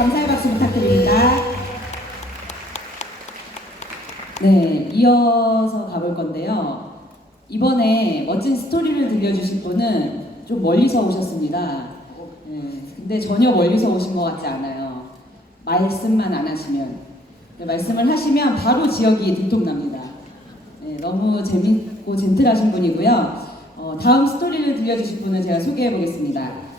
감사의 박수 부탁드립니다. 네, 이어서 가볼 건데요. 이번에 멋진 스토리를 들려주실 분은 좀 멀리서 오셨습니다. 네, 근데 전혀 멀리서 오신 것 같지 않아요. 말씀만 안 하시면. 네, 말씀을 하시면 바로 지역이 들통납니다. 네, 너무 재밌고 젠틀하신 분이고요. 다음 스토리를 들려주실 분을 제가 소개해 보겠습니다.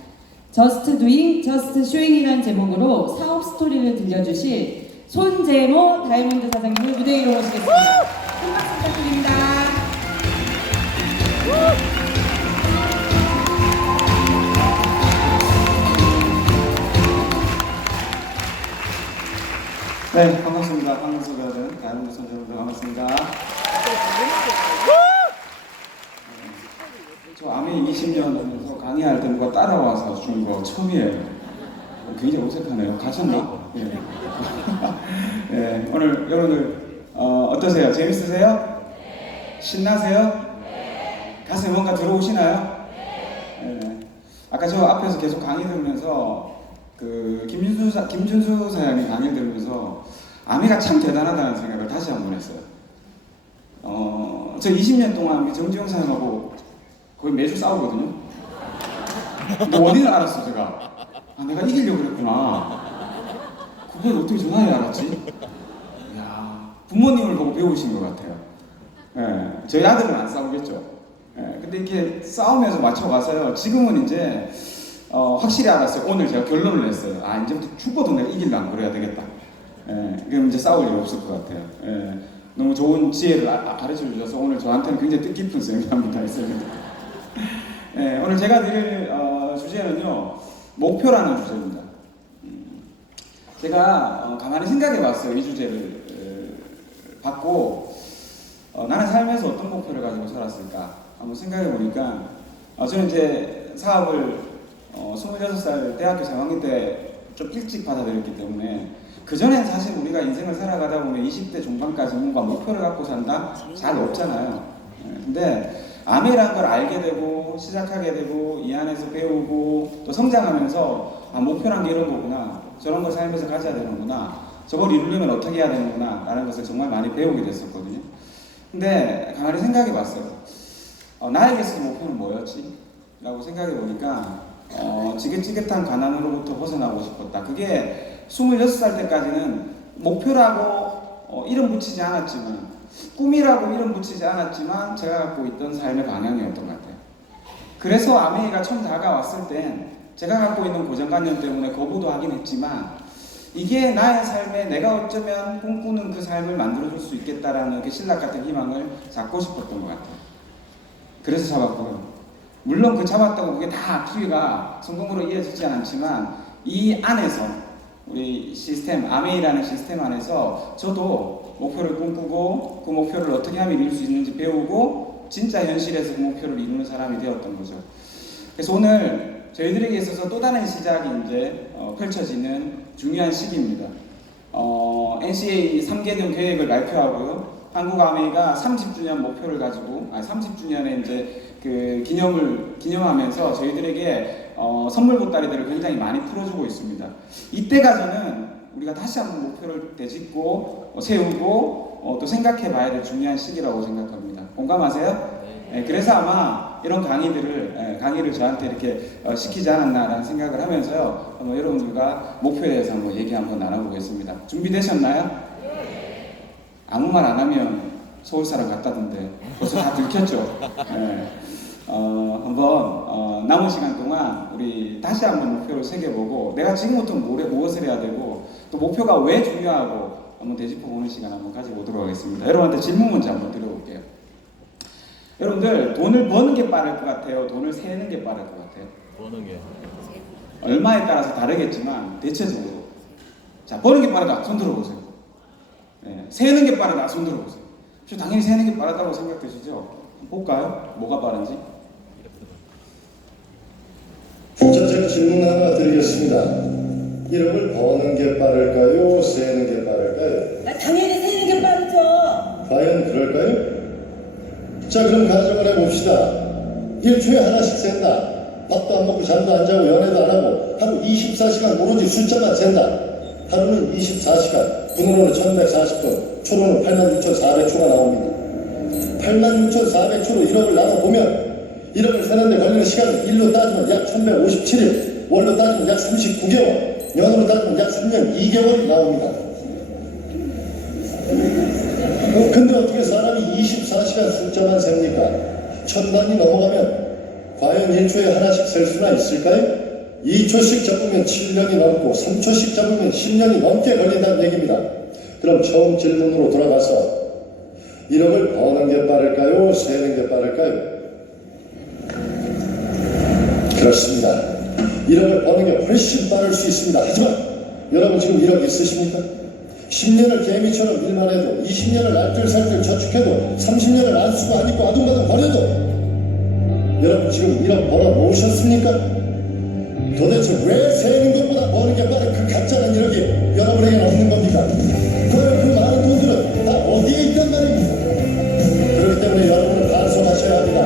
Just Doing, Just Showing이라는 제목으로 사업 스토리를 들려주실 손재모 다이몬드 사장님을 무대 위로 모시겠습니다. 큰 박수 부탁드립니다. 네, 반갑습니다. 방송소개하는 다이몬드 손재모입니다. 반갑습니다. 저 아메 20년 하면서 강의할 때 누가 따라와서 준 거 처음이에요. 굉장히 어색하네요. 가셨나? 예. 네, 오늘 여러분들 어떠세요? 재밌으세요? 신나세요? 가슴에 뭔가 들어오시나요? 네. 아까 저 앞에서 계속 강의 들으면서 그 김준수 사장님 강의 들으면서 아메가 참 대단하다는 생각을 다시 한번 했어요. 저 20년 동안 정지영 사장하고 거의 매주 싸우거든요. 근데 원인을 알았어, 제가. 아, 내가 이기려고 그랬구나. 그걸 어떻게 전화해 알았지? 이야, 부모님을 보고 배우신 것 같아요. 예, 저희 아들은 안 싸우겠죠. 예, 근데 이렇게 싸우면서 맞춰가서요. 지금은 이제 확실히 알았어요. 오늘 제가 결론을 냈어요. 아, 이제부터 죽어도 내가 이기려고 그래야 되겠다. 예, 그럼 이제 싸울 일 없을 것 같아요. 예, 너무 좋은 지혜를 가르쳐 주셔서 오늘 저한테는 굉장히 뜻깊은 생각이 다 있습니다. 예, 오늘 제가 드릴 주제는요, 목표라는 주제입니다. 제가 가만히 생각해 봤어요. 이 주제를 받고 나는 삶에서 어떤 목표를 가지고 살았을까 한번 생각해 보니까 저는 이제 사업을 26살 대학교 3학년 때 좀 일찍 받아들였기 때문에 그전엔 사실 우리가 인생을 살아가다 보면 20대 중반까지 뭔가 목표를 갖고 산다? 잘 없잖아요. 근데 아메라는 걸 알게 되고 시작하게 되고 이 안에서 배우고 또 성장하면서 아, 목표란 게 이런 거구나, 저런 걸 삶에서 가져야 되는구나, 저걸 이루려면 어떻게 해야 되는구나 라는 것을 정말 많이 배우게 됐었거든요. 근데 가만히 생각해 봤어요. 나에게 있어서 목표는 뭐였지? 라고 생각해 보니까 지긋지긋한 가난으로부터 벗어나고 싶었다. 그게 26살 때까지는 목표라고 이름 붙이지 않았지만, 꿈이라고 이름 붙이지 않았지만 제가 갖고 있던 삶의 방향이었던 것 같아요. 그래서 아메이가 처음 다가왔을 땐 제가 갖고 있는 고정관념 때문에 거부도 하긴 했지만 이게 나의 삶에 내가 어쩌면 꿈꾸는 그 삶을 만들어줄 수 있겠다라는 그 신락 같은 희망을 잡고 싶었던 것 같아요. 그래서 잡았고요. 물론 그 잡았다고 그게 다 기회가 성공으로 이어지지 않지만 이 안에서 우리 시스템, 아메이라는 시스템 안에서 저도 목표를 꿈꾸고 그 목표를 어떻게 하면 이룰 수 있는지 배우고 진짜 현실에서 그 목표를 이루는 사람이 되었던 거죠. 그래서 오늘 저희들에게 있어서 또 다른 시작이 이제 펼쳐지는 중요한 시기입니다. NCA 3개년 계획을 발표하고요. 한국아메이가 30주년 목표를 가지고 30주년에 이제 그 기념하면서 저희들에게 선물 보따리들을 굉장히 많이 풀어주고 있습니다. 이때가 저는 우리가 다시 한번 목표를 되짚고 세우고 또 생각해 봐야 될 중요한 시기라고 생각합니다. 공감하세요? 네, 그래서 아마 이런 강의를 저한테 이렇게 시키지 않았나라는 생각을 하면서요. 한번 여러분들과 목표에 대해서 한번 얘기 한번 나눠보겠습니다. 준비되셨나요? 아무 말 안 하면 서울 사람 같다던데 벌써 다 들켰죠? 네. 한번 남은 시간 동안 우리 다시 한번 목표를 새겨보고 내가 지금부터 무엇을 해야 되고 또 목표가 왜 중요하고 한번 되짚어보는 시간 한번 가져보도록 하겠습니다. 여러분한테 질문 먼저 한번 드려볼게요. 여러분들 돈을 버는 게 빠를 것 같아요? 돈을 세는 게 빠를 것 같아요? 버는 게. 얼마에 따라서 다르겠지만 대체적으로 자, 버는 게 빠르다 손 들어보세요. 네. 세는 게 빠르다 손 들어보세요. 당연히 세는 게 빠르다고 생각되시죠? 볼까요? 뭐가 빠른지? 자, 제가 질문 하나 드리겠습니다. 1억을 버는 게 빠를까요? 세는 게 빠를까요? 당연히 세는 게 빠르죠. 과연 그럴까요? 자, 그럼 가정을 해봅시다. 일초에 하나씩 센다. 밥도 안 먹고 잠도 안 자고 연애도 안 하고 하루 24시간 오로지 숫자만 센다. 하루는 24시간, 분으로는 1140분, 초로는 86,400초가 나옵니다. 86,400초로 1억을 나눠보면 1억을 세는데 걸리는 시간은 일로 따지면 약 1157일, 월로 따지면 약 39개월, 년으로 따지면 약 3년 2개월이 나옵니다. 근데 어떻게 사람이 24시간 숫자만 셉니까? 1000단이 넘어가면 과연 1초에 하나씩 셀 수나 있을까요? 2초씩 잡으면 7년이 넘고 3초씩 잡으면 10년이 넘게 걸린다는 얘기입니다. 그럼 처음 질문으로 돌아가서 1억을 버는 게 빠를까요? 세는 게 빠를까요? 그렇습니다. 1억을 버는 게 훨씬 빠를 수 있습니다. 하지만 여러분 지금 1억 있으십니까? 10년을 개미처럼 일만 해도 20년을 알뜰살뜰 저축해도 30년을 안 쓰고 안 입고 아둥바둥 버려도 여러분 지금 1억 벌어 놓으셨습니까? 도대체 왜 세는 것보다 버는 게 빠른 그 가짜는 1억이 여러분에게는 없는 겁니까? 과연 그 많은 돈들은 다 어디에 있단 말입니까? 그렇기 때문에 여러분은 반성하셔야 합니다.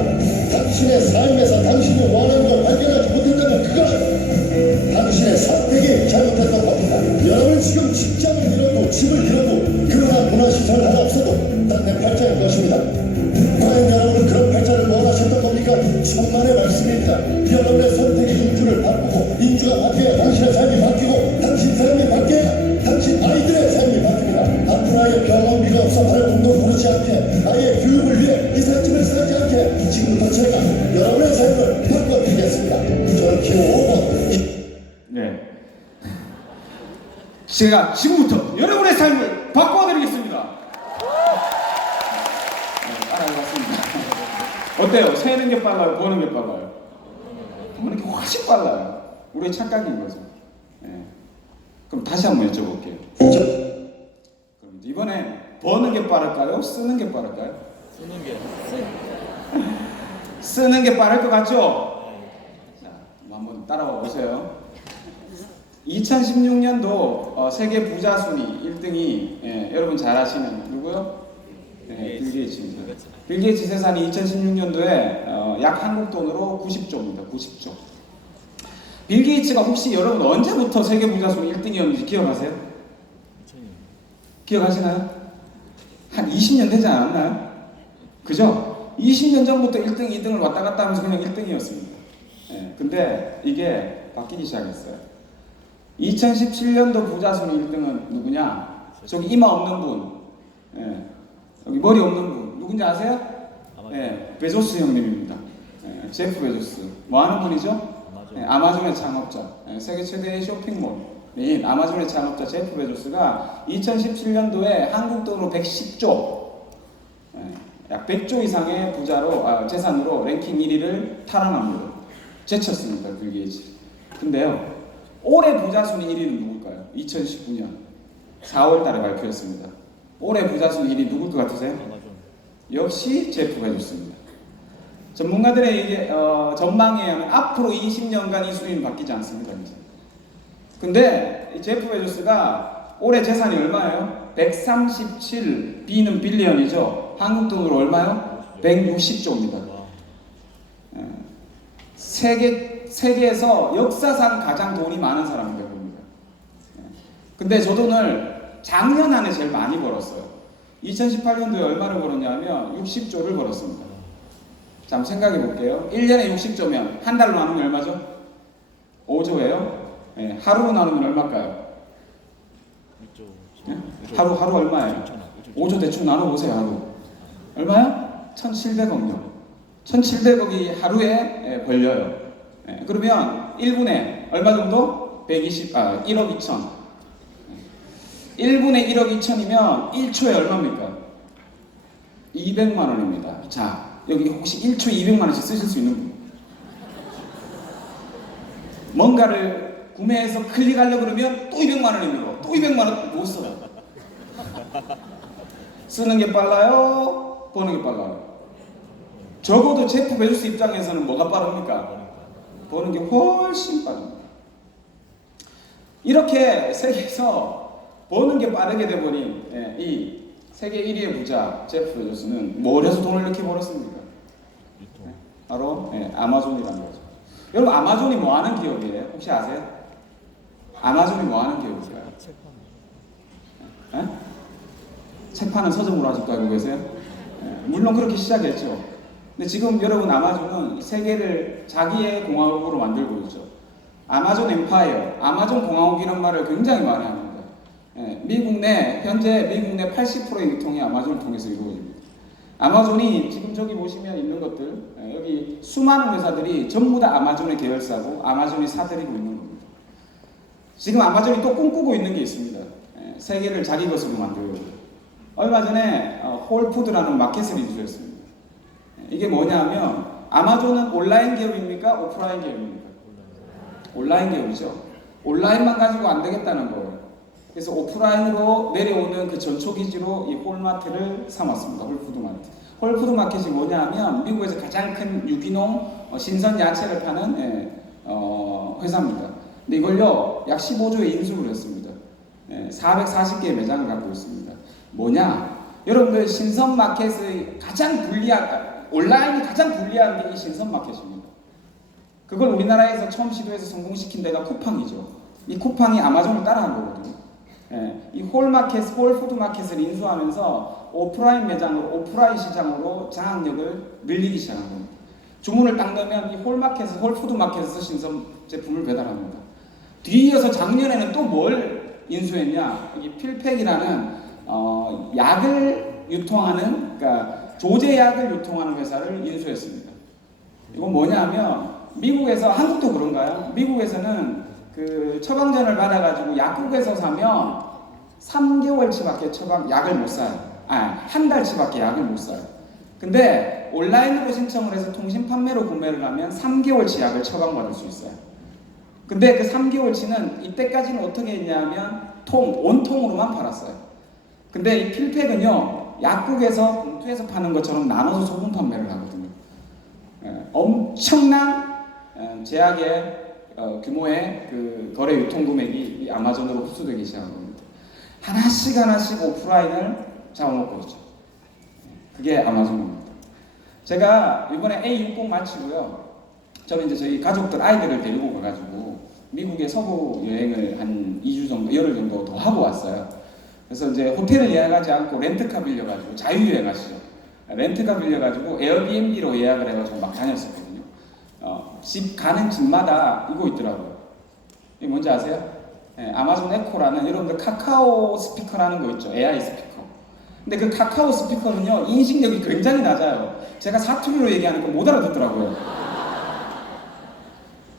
당신의 삶에서 당신이 원하는 걸 발견하지 못했다면 그건 당신의 선택이 잘못했던 겁니다. 여러분 지금 직장을 잃어도 집을 잃어도 그러나 문화시설 하나 없어도 난 내 팔자인 것입니다. 과연 여러분은 그런 팔자를 원하셨던 겁니까? 천만의 말씀입니다. 여러분의 선택의 인주를 바꾸고 인주가 바뀌어야 당신의 삶이 바뀌고 당신 삶이 바뀌어야 당신 아이들의 삶이 바뀝니다. 아픈 아이의 병원비가 없어 발공도 부르지 않게 아이의 교육을 위해 이삿짐을 싸지 않게 지금부터 제가 여러분의 삶을 바꿔드리겠습니다. 저는 기호 5번 네. 제가 지금부터 여러분의 삶을 바꿔드리겠습니다. 네, 따라해봤습니다. 어때요? 세는 게 빨라요? 보는 게 빨라요? 보는 게 훨씬 빨라요. 우리의 착각인 거죠. 네. 그럼 다시 한번 여쭤볼게요. 그럼 이번에 버는 게 빠를까요? 쓰는 게 빠를까요? 쓰는 게 빠를 것 같죠? 자, 한번 따라와 보세요. 2016년도 세계 부자 순위 1등이 여러분 잘 아시는 누구요? 네, 빌 게이츠입니다. 빌 게이츠 재산이 2016년도에 약 한국 돈으로 90조입니다. 90조. 빌 게이츠가 혹시 여러분 언제부터 세계 부자 순위 1등이었는지 기억하세요? 기억하시나요? 한 20년 되지 않았나요? 그죠? 20년 전부터 1등, 2등을 왔다 갔다 하면서 그냥 1등이었습니다. 근데 이게 바뀌기 시작했어요. 2017년도 부자 순위 1등은 누구냐? 저기 이마 없는 분, 여기 머리 없는 분 누군지 아세요? 베조스 형님입니다. 제프 베조스. 뭐 하는 분이죠? 아마존의 창업자, 세계 최대의 쇼핑몰인 아마존의 창업자 제프 베조스가 2017년도에 한국 돈으로 110조, 약 100조 이상의 부자로 재산으로 랭킹 1위를 탈환합니다. 제쳤습니다. 빌 게이츠. 근데요, 올해 부자 순위 1위는 누굴까요? 2019년 4월 달에 발표했습니다. 올해 부자 순위 1위 누굴 것 같으세요? 역시 제프 베조스입니다. 전문가들의 이게 전망에 의하면 앞으로 20년간 이 순위는 바뀌지 않습니다. 이제. 근데 이 제프 베조스가 올해 재산이 얼마예요? 137 B는 빌리언이죠. 한국 돈으로 얼마요? 160조입니다. 세계에서 역사상 가장 돈이 많은 사람이 될 겁니다. 근데 저 돈을 작년 안에 제일 많이 벌었어요. 2018년도에 얼마를 벌었냐면 60조를 벌었습니다. 자, 한번 생각해 볼게요. 1년에 60조면 한 달로 나누면 얼마죠? 5조예요. 하루로 나누면 얼마일까요? 하루 얼마예요? 5조 대충 나눠보세요. 하루 얼마야? 1,700억요. 1,700억이 하루에 벌려요. 그러면 1분에 얼마 정도? 1억 2천. 1분에 1억 2천이면 1초에 얼마입니까? 200만 원입니다. 자, 여기 혹시 1초에 200만 원씩 쓰실 수 있는 분? 뭔가를 구매해서 클릭하려고 그러면 또 200만 원이 들어. 또 200만 원 못 써요. 쓰는 게 빨라요? 버는 게 빨라요? 적어도 제프 베조스 입장에서는 뭐가 빠릅니까? 버는 게 훨씬 빠릅니다. 이렇게 세계에서 버는 게 빠르게 돼버린 이 세계 1위의 부자 제프 베조스는 뭘 해서 돈을 이렇게 벌었습니까? 바로 아마존이라는 거죠. 여러분, 아마존이 뭐 하는 기업이에요? 혹시 아세요? 아마존이 뭐 하는 기업일까요? 에? 책 파는 서점으로 아직도 알고 계세요? 물론 그렇게 시작했죠. 근데 지금 여러분 아마존은 세계를 자기의 공화국으로 만들고 있죠. 아마존 엠파이어, 아마존 공화국이라는 말을 굉장히 많이 합니다. 현재 미국 내 80%의 유통이 아마존을 통해서 이루어집니다. 아마존이 지금 저기 보시면 있는 것들, 여기 수많은 회사들이 전부 다 아마존의 계열사고 아마존이 사들이고 있는 겁니다. 지금 아마존이 또 꿈꾸고 있는 게 있습니다. 세계를 자기 것으로 만들고. 얼마 전에 홀푸드라는 마켓을 인수했습니다. 이게 뭐냐면 아마존은 온라인 기업입니까? 오프라인 기업입니까? 온라인 기업이죠. 온라인만 가지고 안 되겠다는 거예요. 그래서 오프라인으로 내려오는 그 전초기지로 이 홀마트를 삼았습니다. 홀푸드마트. 홀푸드마켓이 뭐냐면 미국에서 가장 큰 유기농 신선 야채를 파는 회사입니다. 근데 이걸요 약 15조에 인수를 했습니다. 440개의 매장을 갖고 있습니다. 뭐냐? 여러분들 신선 마켓의 가장 불리한 온라인이 가장 불리한 게 이 신선 마켓입니다. 그걸 우리나라에서 처음 시도해서 성공시킨 데가 쿠팡이죠. 이 쿠팡이 아마존을 따라한 거거든요. 이 홀푸드 마켓을 인수하면서 오프라인 매장으로 오프라인 시장으로 장악력을 늘리기 시작한 겁니다. 주문을 딱 넣으면 이 홀푸드 마켓에서 신선 제품을 배달합니다. 뒤이어서 작년에는 또 뭘 인수했냐? 이 필팩이라는 약을 유통하는, 그러니까 조제약을 유통하는 회사를 인수했습니다. 이건 뭐냐면 미국에서, 한국도 그런가요? 미국에서는 그 처방전을 받아가지고 약국에서 사면 3개월치밖에 약을 못 사요. 한 달치밖에 약을 못 사요. 근데 온라인으로 신청을 해서 통신 판매로 구매를 하면 3개월치 약을 처방받을 수 있어요. 근데 그 3개월치는 이때까지는 어떻게 했냐면 온통으로만 팔았어요. 근데 이 필팩은요, 약국에서 봉투에서 파는 것처럼 나눠서 소분 판매를 하거든요. 엄청난 제약의 규모의 그 거래 유통 금액이 이 아마존으로 흡수되기 시작한 겁니다. 하나씩 오프라인을 잡아먹고 있죠. 그게 아마존입니다. 제가 이번에 A60 마치고요. 저는 이제 저희 가족들 아이들을 데리고 가가지고 미국의 서부 여행을 한 2주 정도, 열흘 정도 더 하고 왔어요. 그래서 이제 호텔을 예약하지 않고 렌트카 빌려가지고 자유여행하시죠. 렌트카 빌려가지고 에어비앤비로 예약을 해가지고 막 다녔었거든요. 집 가는 집마다 이거 있더라고요. 이게 뭔지 아세요? 아마존 에코라는, 여러분들 카카오 스피커라는 거 있죠. AI 스피커. 근데 그 카카오 스피커는요, 인식력이 굉장히 낮아요. 제가 사투리로 얘기하는 거 못 알아듣더라고요.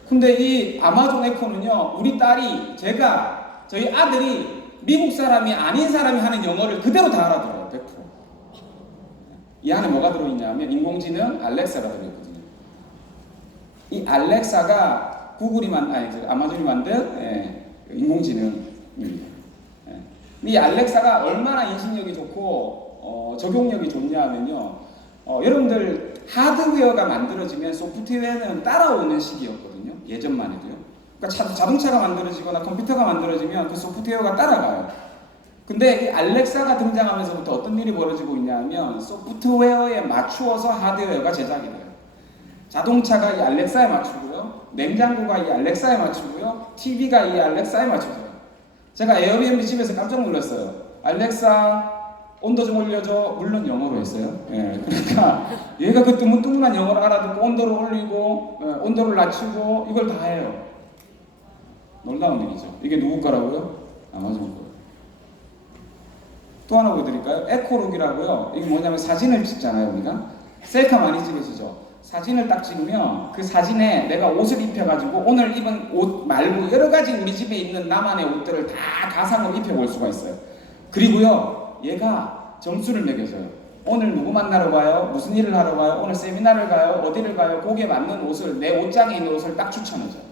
근데 이 아마존 에코는요, 우리 딸이, 저희 아들이 미국 사람이 아닌 사람이 하는 영어를 그대로 다 알아들어요. 100%. 이 안에 뭐가 들어있냐면 인공지능 알렉사가 들어있거든요. 이 알렉사가 아마존이 만든 인공지능입니다. 이 알렉사가 얼마나 인식력이 좋고 적용력이 좋냐 하면요, 여러분들 하드웨어가 만들어지면 소프트웨어는 따라오는 시기였거든요. 예전만 해도요. 그러니까 자동차가 만들어지거나 컴퓨터가 만들어지면 그 소프트웨어가 따라가요. 근데 이 알렉사가 등장하면서부터 어떤 일이 벌어지고 있냐면 소프트웨어에 맞추어서 하드웨어가 제작이 돼요. 자동차가 이 알렉사에 맞추고요, 냉장고가 이 알렉사에 맞추고요, TV가 이 알렉사에 맞춰져요. 제가 에어비앤비 집에서 깜짝 놀랐어요. 알렉사 온도 좀 올려줘. 물론 영어로 했어요. 그러니까 얘가 그 뜨문뜨문한 영어를 알아듣고 온도를 올리고 온도를 낮추고 이걸 다 해요. 놀라운 일이죠. 이게 누구 거라고요? 아마존 거예요. 또 하나 보여드릴까요? 에코룩이라고요. 이게 뭐냐면 사진을 찍잖아요, 우리가. 셀카 많이 찍으시죠? 사진을 딱 찍으면 그 사진에 내가 옷을 입혀가지고 오늘 입은 옷 말고 여러 가지 우리 집에 있는 나만의 옷들을 다 가상으로 입혀볼 수가 있어요. 그리고요, 얘가 점수를 매겨줘요. 오늘 누구 만나러 가요? 무슨 일을 하러 가요? 오늘 세미나를 가요? 어디를 가요? 거기에 맞는 옷을, 내 옷장에 있는 옷을 딱 추천해줘요.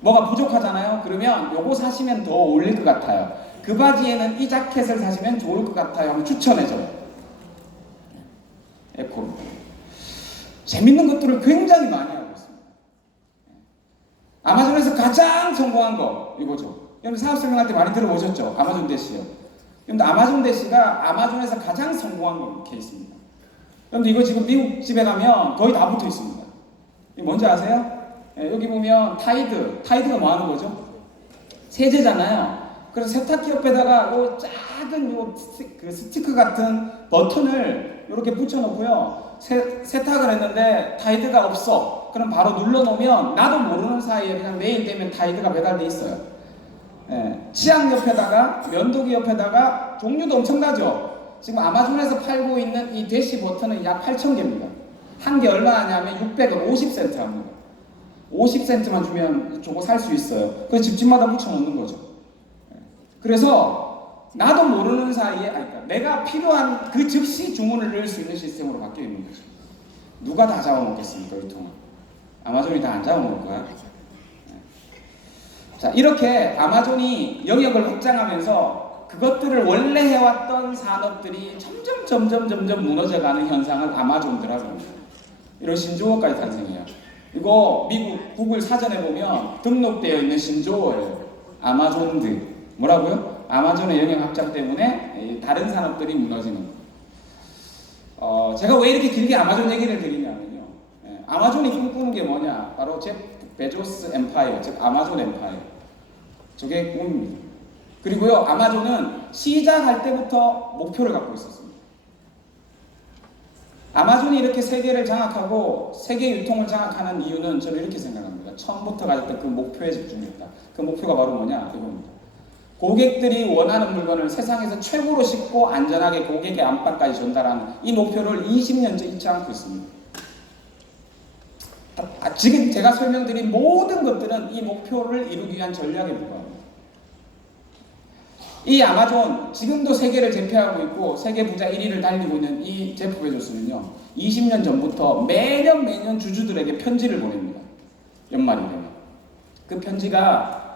뭐가 부족하잖아요? 그러면 요거 사시면 더 어울릴 것 같아요. 그 바지에는 이 자켓을 사시면 좋을 것 같아요. 하면 추천해줘요. 에코로. 재밌는 것들을 굉장히 많이 하고 있습니다. 아마존에서 가장 성공한 거 이거죠. 여러분 사업설명할 때 많이 들어보셨죠? 아마존 대시요. 여러분 아마존 대시가 아마존에서 가장 성공한 케이스입니다. 여러분 이거 지금 미국 집에 가면 거의 다 붙어 있습니다. 이게 뭔지 아세요? 여기 보면 타이드가 뭐 하는 거죠? 세제잖아요. 그래서 세탁기 옆에다가 요 작은 그 스티커 같은 버튼을 이렇게 붙여놓고요. 세탁을 했는데 타이드가 없어. 그럼 바로 눌러놓으면 나도 모르는 사이에 그냥 내일 되면 타이드가 배달돼 있어요. 예, 치약 옆에다가 면도기 옆에다가 종류도 엄청나죠. 지금 아마존에서 팔고 있는 이 대시 버튼은 약 8,000개입니다. 한 개 얼마 하냐면 650센트 합니다. 50센트만 주면 저거 살 수 있어요. 그래서 집집마다 붙여놓는 거죠. 그래서 나도 모르는 사이에 그러니까 내가 필요한 그 즉시 주문을 넣을 수 있는 시스템으로 바뀌어 있는 거죠. 누가 다 잡아먹겠습니까? 유통은 아마존이 다 안 잡아먹을 거야. 자, 이렇게 아마존이 영역을 확장하면서 그것들을 원래 해왔던 산업들이 점점 무너져가는 현상을 아마존드라고 합니다. 이런 신조어까지 탄생해요. 이거 미국 구글 사전에 보면 등록되어 있는 신조어예요. 아마존드. 뭐라고요? 아마존의 영역 확장 때문에 다른 산업들이 무너지는. 제가 왜 이렇게 길게 아마존 얘기를 드리냐면요. 아마존이 꿈꾸는 게 뭐냐? 바로 제프 베조스 엠파이어, 즉 아마존 엠파이어. 저게 꿈입니다. 그리고요, 아마존은 시작할 때부터 목표를 갖고 있었습니다. 아마존이 이렇게 세계를 장악하고 세계 유통을 장악하는 이유는 저는 이렇게 생각합니다. 처음부터 가졌던 그 목표에 집중했다. 그 목표가 바로 뭐냐? 이겁니다. 고객들이 원하는 물건을 세상에서 최고로 쉽고 안전하게 고객의 안방까지 전달하는 이 목표를 20년째 잊지 않고 있습니다. 지금 제가 설명드린 모든 것들은 이 목표를 이루기 위한 전략에 불과합니다. 이 아마존, 지금도 세계를 제패하고 있고 세계 부자 1위를 달리고 있는 이 제프 베조스는요, 20년 전부터 매년 주주들에게 편지를 보냅니다. 연말이 되면. 그 편지가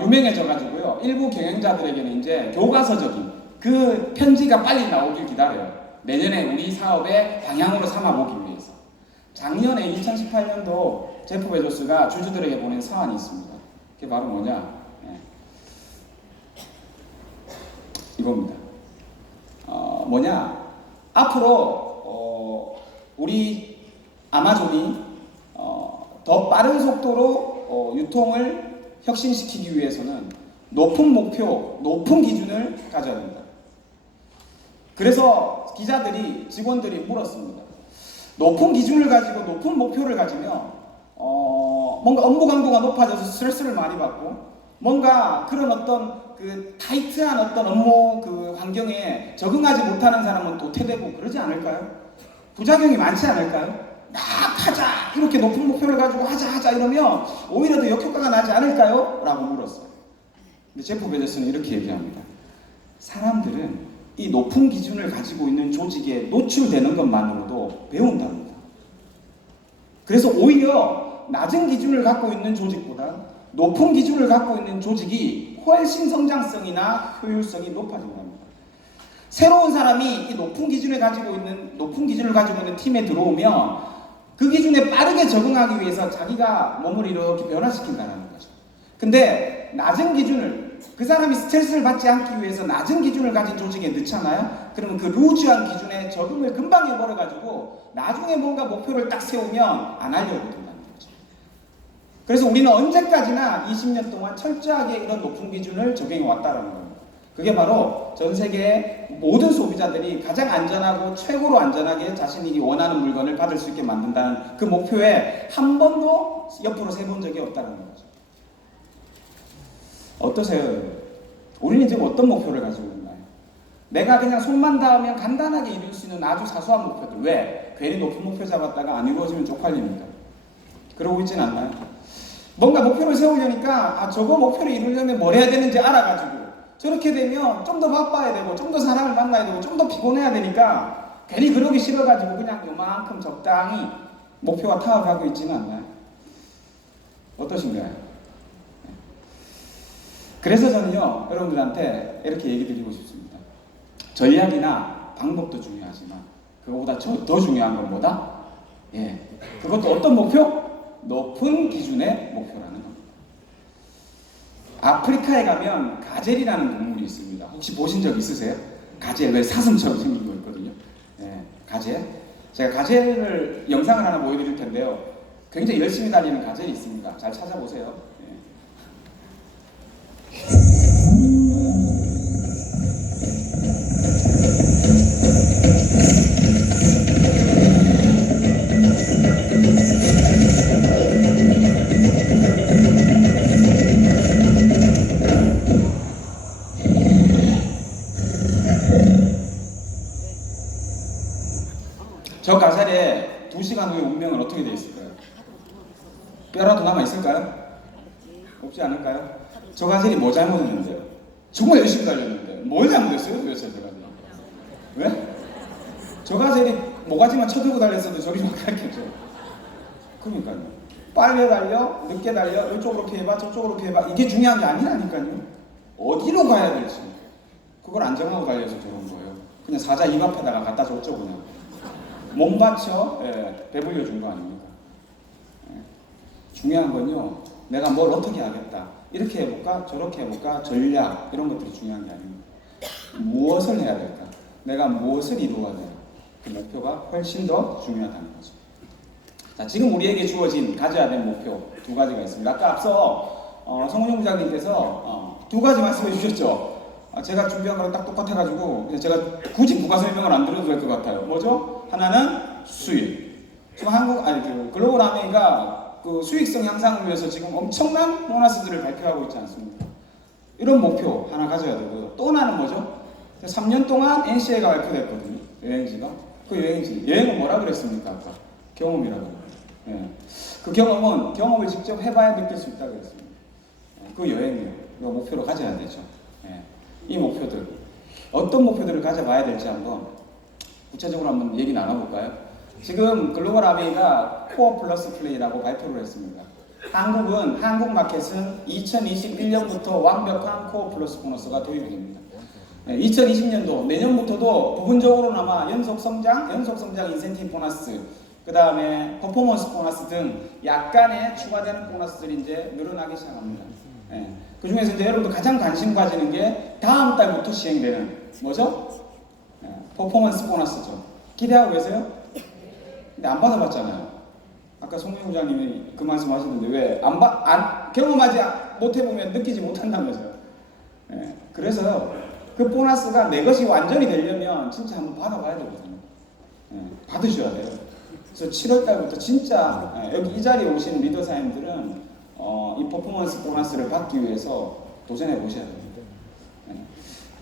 유명해져가지고요, 일부 경영자들에게는 이제 교과서적인 그 편지가 빨리 나오길 기다려요. 내년에 우리 사업의 방향으로 삼아보기 위해서. 작년에 2018년도 제프 베조스가 주주들에게 보낸 사안이 있습니다. 그게 바로 뭐냐? 이겁니다. 앞으로 우리 아마존이 더 빠른 속도로 유통을 혁신시키기 위해서는 높은 목표, 높은 기준을 가져야 됩니다. 그래서 기자들이, 직원들이 물었습니다. 높은 기준을 가지고 높은 목표를 가지면 뭔가 업무 강도가 높아져서 스트레스를 많이 받고 뭔가 그런 어떤 그 타이트한 어떤 업무 그 환경에 적응하지 못하는 사람은 도태되고 그러지 않을까요? 부작용이 많지 않을까요? 막 하자! 이렇게 높은 목표를 가지고 하자 이러면 오히려 더 역효과가 나지 않을까요? 라고 물었어요. 근데 제프 베조스는 이렇게 얘기합니다. 사람들은 이 높은 기준을 가지고 있는 조직에 노출되는 것만으로도 배운답니다. 그래서 오히려 낮은 기준을 갖고 있는 조직보다 높은 기준을 갖고 있는 조직이 훨씬 성장성이나 효율성이 높아진답니다. 새로운 사람이 이 높은 기준을 가지고 있는 팀에 들어오면 그 기준에 빠르게 적응하기 위해서 자기가 몸을 이렇게 변화시킨다는 거죠. 근데 낮은 기준을, 그 사람이 스트레스를 받지 않기 위해서 낮은 기준을 가진 조직에 넣잖아요. 그러면 그 루즈한 기준에 적응을 금방 해버려가지고 나중에 뭔가 목표를 딱 세우면 안 하려고 된다는 거죠. 그래서 우리는 언제까지나 20년 동안 철저하게 이런 높은 기준을 적용해 왔다는 겁니다. 그게 바로 전 세계의 모든 소비자들이 가장 안전하고 최고로 안전하게 자신이 원하는 물건을 받을 수 있게 만든다는 그 목표에 한 번도 옆으로 세본 적이 없다는 거죠. 어떠세요? 우리는 지금 어떤 목표를 가지고 있나요? 내가 그냥 손만 닿으면 간단하게 이룰 수 있는 아주 사소한 목표들. 왜? 괜히 높은 목표 잡았다가 안 이루어지면 쪽팔립니다. 그러고 있진 않나요? 뭔가 목표를 세우려니까 저거 목표를 이루려면 뭘 해야 되는지 알아가지고 저렇게 되면 좀 더 바빠야 되고 좀 더 사람을 만나야 되고 좀 더 피곤해야 되니까 괜히 그러기 싫어가지고 그냥 요만큼 적당히 목표와 타협하고 있지는 않나요? 어떠신가요? 그래서 저는요, 여러분들한테 이렇게 얘기 드리고 싶습니다. 전략이나 방법도 중요하지만 그거보다 더 중요한 건 뭐다? 그것도 어떤 목표? 높은 기준의 목표라는 겁니다. 아프리카에 가면 가젤이라는 동물이 있습니다. 혹시 보신 적 있으세요? 가젤, 왜 사슴처럼 생긴 거 있거든요. 가젤. 제가 가젤을 영상을 하나 보여드릴 텐데요. 굉장히 열심히 달리는 가젤이 있습니다. 잘 찾아보세요. 저 가살에 2시간 후에 운명은 어떻게 되어 있을까요? 뼈라도 남아 있을까요? 없지 않을까요? 저 가살이 뭐 잘못했는데요? 정말 열심히 달렸는데 뭘 잘못했어요 도대체 제가? 왜? 저 가살이 모가지만 쳐들고 달렸어도 저리 못 갔겠죠. 그러니까요. 빨리 달려, 늦게 달려, 이쪽으로 이렇게 해봐, 저쪽으로 이렇게 해봐. 이게 중요한 게 아니라니까요. 어디로 가야 될지 그걸 안 정하고 달려서 저런 거예요. 그냥 사자 입 앞에다가 갖다 줬죠 그냥. 몸 바쳐 배불려 준 거 아닙니까? 예. 중요한 건요. 내가 뭘 어떻게 하겠다. 이렇게 해볼까, 저렇게 해볼까, 전략 이런 것들이 중요한 게 아닙니다. 무엇을 해야 될까? 내가 무엇을 이루어야 될까? 그 목표가 훨씬 더 중요하다는 거죠. 자, 지금 우리에게 주어진 가져야 될 목표 2가지가 있습니다. 아까 앞서 성훈용 부장님께서 2가지 말씀해 주셨죠. 제가 준비한 거랑 딱 똑같아가지고 제가 굳이 부가 설명을 안 드려도 될 것 같아요. 뭐죠? 하나는 수익. 지금 글로벌 아메이가 그 수익성 향상을 위해서 지금 엄청난 보너스들을 발표하고 있지 않습니까? 이런 목표 하나 가져야 되고요. 또 하나는 뭐죠? 3년 동안 NCA가 발표됐거든요. 여행지가. 그 여행은 뭐라 그랬습니까? 아까 경험이라고. 예. 그 경험을 직접 해봐야 느낄 수 있다고 그랬습니다. 그 여행이요. 이 목표로 가져야 되죠. 예. 이 목표들 어떤 목표들을 가져봐야 될지 한번 구체적으로 한번 얘기 나눠볼까요? 지금 글로벌 아메이가 코어 플러스 플레이라고 발표를 했습니다. 한국 마켓은 2021년부터 완벽한 코어 플러스 보너스가 도입이 됩니다. 2020년도 내년부터도 부분적으로나마 연속 성장 인센티브 보너스, 그 다음에 퍼포먼스 보너스 등 약간의 추가되는 보너스들이 이제 늘어나기 시작합니다. 그 중에서 이제 여러분들 가장 관심 가지는 게 다음 달부터 시행되는 뭐죠? 퍼포먼스 보너스죠. 기대하고 계세요? 근데 안 받아봤잖아요. 아까 송영 부장님이 그 말씀 하시는데 왜 경험하지 못해보면 느끼지 못한다면서요. 그래서 그 보너스가 내 것이 완전히 되려면 진짜 한번 받아봐야 되거든요. 받으셔야 돼요. 그래서 7월 달부터 진짜 여기 이 자리에 오신 리더사님들은 이 퍼포먼스 보너스를 받기 위해서 도전해 보셔야 됩니다.